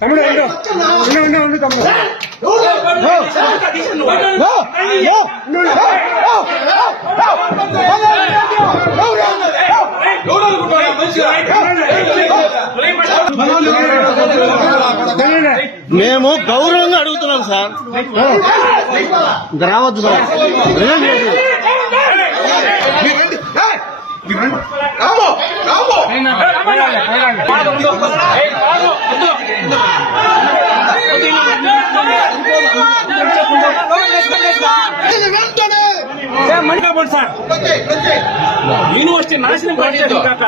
తమ్ముడు ఉండు. ఉండు, ఉండు, తమ్ముడు. మేము గౌరవంగా అడుగుతున్నాం సార్. రావద్దు సార్. వెళ్ళండి. రాము. రాము. వచ్చేయ్, వచ్చేయ్. యూనివర్సిటీ నాశనం పడిచేది కాక